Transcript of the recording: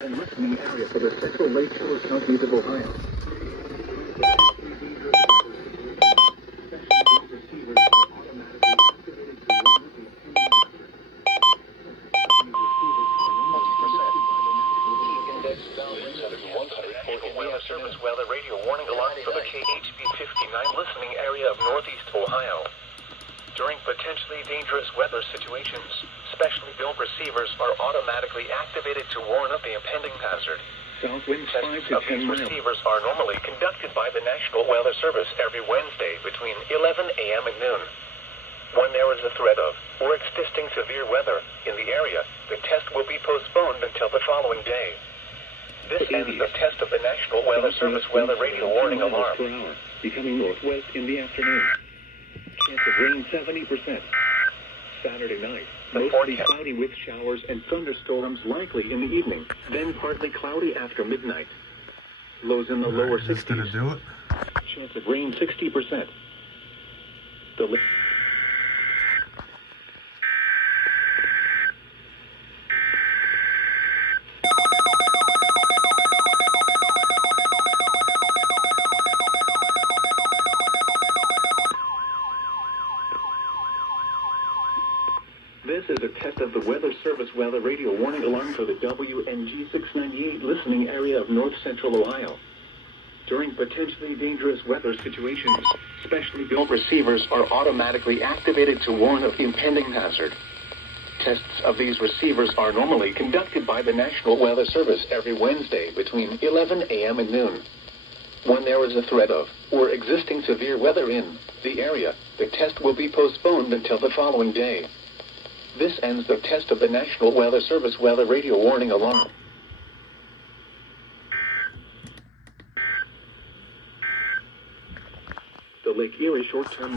and listening area for the central Lake Shore counties of Ohio. Service weather radio warning alarm for the KHB 59 listening area of northeast Ohio. During potentially dangerous weather situations, specially built receivers are automatically activated to warn of the impending hazard. South winds 5 to 10 miles. Receivers are normally conducted by the National Weather Service every Wednesday between 11 a.m. and noon. When there is a threat of or existing severe weather in the area, the test will be postponed until the following day. This ends the test of the National Weather Service weather radio warning alarm. Per hour, becoming northwest in the afternoon. Chance of rain 70%. Saturday night, mostly cloudy with showers and thunderstorms likely in the evening, then partly cloudy after midnight. Lows in the lower 60s. Gonna do it. Chance of rain 60%. This is a test of the Weather Service weather radio warning alarm for the WNG 698 listening area of north central Ohio. During potentially dangerous weather situations, specially built receivers are automatically activated to warn of impending hazard. Tests of these receivers are normally conducted by the National Weather Service every Wednesday between 11 a.m. and noon. When there is a threat of or existing severe weather in the area, the test will be postponed until the following day. This ends the test of the National Weather Service weather radio warning alarm. The Lake Erie short-term